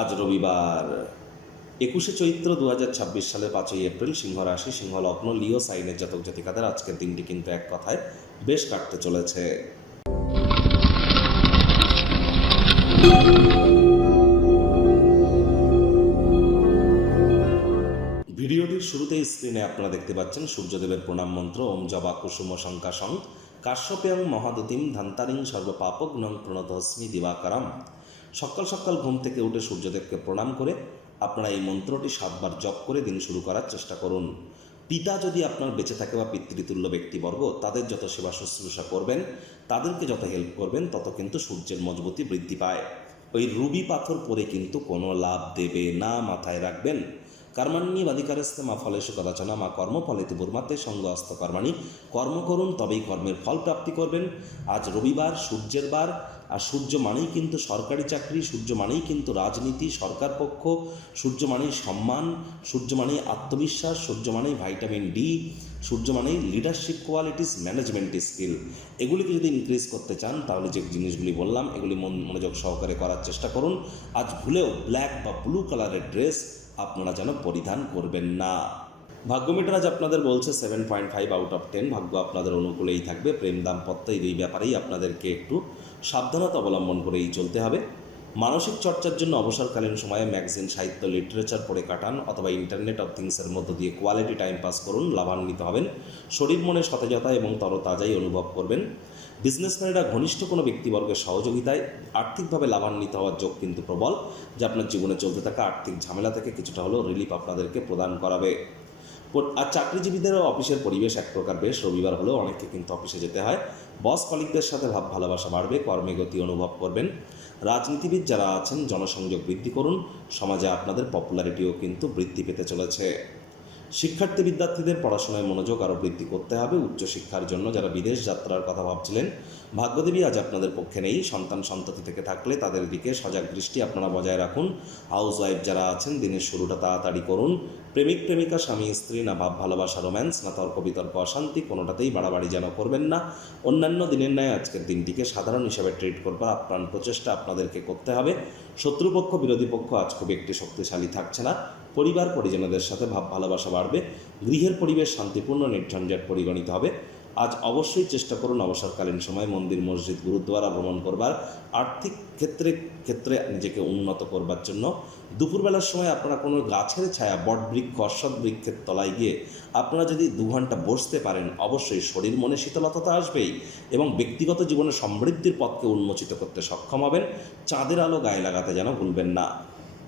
আজ রবিবার 21শে চৈত্র 2026 সালের 5ই এপ্রিল, সিংহ রাশি, সিংহ লগ্ন, লিও সাইনের জাতক জাতিকাদের আজকের দিনটি কিন্তু এক কথায় বেশ কাটতে চলেছে। ভিডিওটির শুরুতেই স্ক্রিনে আপনারা দেখতে পাচ্ছেন সূর্যদেবের প্রণাম মন্ত্র ওম জবা কুসুম শঙ্কাশং কাশ্যপেয়ং মহাদতিম ধান্তারিং সর্বপাপগ্নং প্রণতস্মি দিবাকারম। সকাল সকাল ঘুম থেকে উঠে সূর্যদেবকে প্রণাম করে আপনারা এই মন্ত্রটি 7 বার জপ করে দিন শুরু করার চেষ্টা করুন। পিতা যদি আপনার বেঁচে থাকে বা পিতৃতুল্য ব্যক্তিবর্গ, তাদের যত সেবা শুশ্রূষা করবেন, তাদেরকে যত হেল্প করবেন, তত কিন্তু সূর্যের মজবুতি বৃদ্ধি পায়। ওই রুবি পাথর পরে কিন্তু কোনো লাভ দেবে না, মাথায় রাখবেন। কর্মাণ্যেবাধিকারস্তে মা ফলেষু কদাচন মা কর্মফলেতু বুর্মাতে সঙ্গ অস্ত কর্মাণি। কর্ম করুন, তবেই কর্মের ফল প্রাপ্তি করবেন। আজ রবিবার, সূর্যের বার, আর সূর্য মানেই কিন্তু সরকারি চাকরি, সূর্য মানেই কিন্তু রাজনীতি, সরকার পক্ষ, সূর্য মানেই সম্মান, সূর্য মানেই আত্মবিশ্বাস, সূর্য মানেই ভিটামিন ডি, সূর্য মানেই লিডারশিপ কোয়ালিটিস, ম্যানেজমেন্ট স্কিল। এগুলিকে যদি ইনক্রিজ করতে চান, তাহলে যে জিনিসগুলি বললাম এগুলি মনোযোগ সহকারে করার চেষ্টা করুন। আজ ভুলেও ব্ল্যাক বা ব্লু কালারের ড্রেস আপনারা যেন পরিধান করবেন না। ভাগ্যমিটার আজ আপনাদের বলছে 7.5 আউট অফ 10। ভাগ্য আপনাদের অনুকূলেই থাকবে। প্রেম দাম্পত্য এই দুই ব্যাপারেই আপনাদেরকে একটু সাবধানতা অবলম্বন করেই চলতে হবে। মানসিক চর্চার জন্য অবসরকালীন সময়ে ম্যাগাজিন, সাহিত্য, লিটারেচার পড়ে কাটান অথবা ইন্টারনেট অফ থিংসের মধ্য দিয়ে কোয়ালিটি টাইম পাস করুন, লাভান্বিত হবেন। শরীর মনে সতেজতা এবং তরতাজাই অনুভব করবেন। বিজনেসম্যানেরা ঘনিষ্ঠ কোনো ব্যক্তিবর্গের সহযোগিতায় আর্থিকভাবে লাভান্বিত হওয়ার যোগ কিন্তু প্রবল, যা আপনার জীবনে চলতে থাকা আর্থিক ঝামেলা থেকে কিছুটা হলেও রিলিফ আপনাদেরকে প্রদান করাবে। আর চাকরিজীবীদেরও অফিসের পরিবেশ এক প্রকার বেশ। রবিবার হলেও অনেককে কিন্তু অফিসে যেতে হয়। বস কলিগদের সাথে ভাব ভালোবাসা বাড়বে, কর্মে গতি অনুভব করবেন। রাজনীতিবিদ যারা আছেন, জনসংযোগ বৃদ্ধি করুন। সমাজে আপনাদের পপুলারিটিও কিন্তু বৃদ্ধি পেতে চলেছে। শিক্ষার্থী বিদ্যার্থীদের পড়াশোনায় মনোযোগ আরও বৃদ্ধি করতে হবে। উচ্চশিক্ষার জন্য যারা বিদেশ যাত্রার কথা ভাবছিলেন, ভাগ্যদেবী আজ আপনাদের পক্ষে নেই। সন্তান সন্ততি থেকে থাকলে তাদের দিকে সজাগ দৃষ্টি আপনারা বজায় রাখুন। হাউস ওয়াইফ যারা আছেন, দিনের শুরুটা তাড়াতাড়ি করুন। প্রেমিক প্রেমিকা, স্বামী স্ত্রী, না ভাব ভালোবাসা, রোম্যান্স, না তর্ক বিতর্ক, অশান্তি, কোনোটাতেই বাড়াবাড়ি যেন করবেন না। অন্যান্য দিনের ন্যায় আজকের দিনটিকে সাধারণ হিসাবে ট্রিট করবার আপ্রাণ প্রচেষ্টা আপনাদেরকে করতে হবে। শত্রুপক্ষ, বিরোধী পক্ষ আজ খুব একটি শক্তিশালী থাকছে না। পরিবার পরিজনদের সাথে ভাব ভালোবাসা বাড়বে। গৃহের পরিবেশ শান্তিপূর্ণ, নির্ঝঞ্ঝাট পরিগণিত হবে। আজ অবশ্যই চেষ্টা করুন অবসরকালীন সময় মন্দির, মসজিদ, গুরুদ্বারা ভ্রমণ করবার। আর্থিক ক্ষেত্রে নিজেকে উন্নত করবার জন্য দুপুরবেলার সময় আপনারা কোনো গাছের ছায়া, বটবৃক্ষ, অশ্বত্থ বৃক্ষের তলায় গিয়ে আপনারা যদি 2 ঘন্টা বসতে পারেন, অবশ্যই শরীর মনে শীতলতা আসবেই এবং ব্যক্তিগত জীবনে সমৃদ্ধির পথকে উন্মোচিত করতে সক্ষম হবেন। চাঁদের আলো গায়ে লাগাতে যেন ভুলবেন না।